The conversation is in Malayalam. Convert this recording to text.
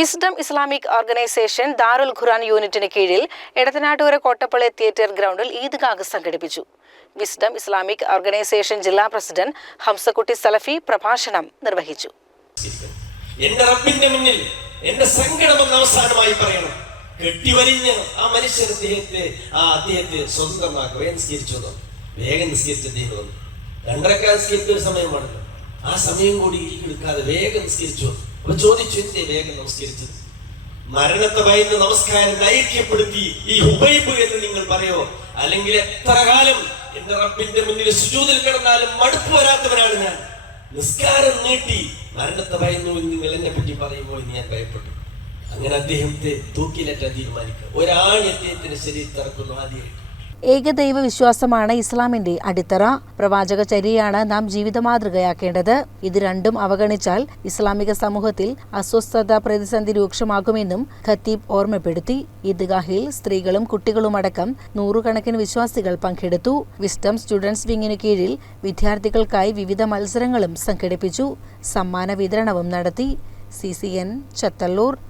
Wisdom Islamic organisation Darul Quran യൂണിറ്റിന് കീഴിൽ എടത്തനാട്ടൂര കോട്ടപ്പള്ളി തിയേറ്റർ ഗ്രൗണ്ടിൽ ഈദ്ഗാഹ് സംഘടിപ്പിച്ചു. വിസ്ഡം ഇസ്ലാമിക് ഓർഗനൈസേഷൻ ജില്ലാ പ്രസിഡന്റ് ഹംസക്കുട്ടി സലഫി പ്രഭാഷണം നിർവഹിച്ചു. എന്റെ റബ്ബിന്റെ മുന്നിൽ എന്റെ സങ്കടമെന്ന് അവസാനമായി പറയണം. കെട്ടിവലിഞ്ഞ് ആ മനുഷ്യൻ അദ്ദേഹത്തെ ആ അദ്ദേഹത്തെ സ്വന്തമാക്കുക. നിസ്കരിച്ചു വേഗം നിസ്കരിച്ച അദ്ദേഹം രണ്ടരക്കാൻ നിസ്കരിച്ച ഒരു സമയമാണ് ആ സമയം കൂടി എടുക്കാതെ വേഗം നിസ്കരിച്ചു. വന്നു അപ്പൊ ചോദിച്ചു എന്തേ വേഗം നമസ്കരിച്ചത്? മരണത്തെ ഭയന്ന് നമസ്കാരം ദൈർഘ്യപ്പെടുത്തി ഈ ഹുബൈബ് എന്ന് നിങ്ങൾ പറയോ? അല്ലെങ്കിൽ എത്ര കാലം എന്റെ റബ്ബിന്റെ മുന്നിൽ സുജൂതിൽ കിടന്നാലും മടുപ്പ് വരാത്തവനാണ് ഞാൻ. നിസ്കാരം നീട്ടി മരണത്തെ ഭയന്നു നിങ്ങൾ എന്നെ പറ്റി പറയുമോ എന്ന് ഞാൻ ഭയപ്പെട്ടു. അങ്ങനെ അദ്ദേഹത്തെ തൂക്കിലേറ്റാൻ തീരുമാനിക്കുക. ഒരാണി അദ്ദേഹത്തിന്റെ ശരീരത്തിറക്കുന്നു ആദ്യമായിട്ട്. ഏകദൈവ വിശ്വാസമാണ് ഇസ്ലാമിന്റെ അടിത്തറ. പ്രവാചക ചര്യയാണ് നാം ജീവിത മാതൃകയാക്കേണ്ടത് ഇത് രണ്ടും അവഗണിച്ചാൽ ഇസ്ലാമിക സമൂഹത്തിൽ അസ്വസ്ഥത പ്രതിസന്ധി രൂക്ഷമാകുമെന്നും ഖത്തീബ് ഓർമ്മപ്പെടുത്തി. ഈദ്ഗാഹിൽ സ്ത്രീകളും കുട്ടികളുമടക്കം നൂറുകണക്കിന് വിശ്വാസികൾ പങ്കെടുത്തു. വിസ്ഡം സ്റ്റുഡൻസ് വിങ്ങിനു കീഴിൽ വിദ്യാർത്ഥികൾക്കായി വിവിധ മത്സരങ്ങളും സംഘടിപ്പിച്ചു. സമ്മാന വിതരണവും നടത്തി. C C N Chathallur.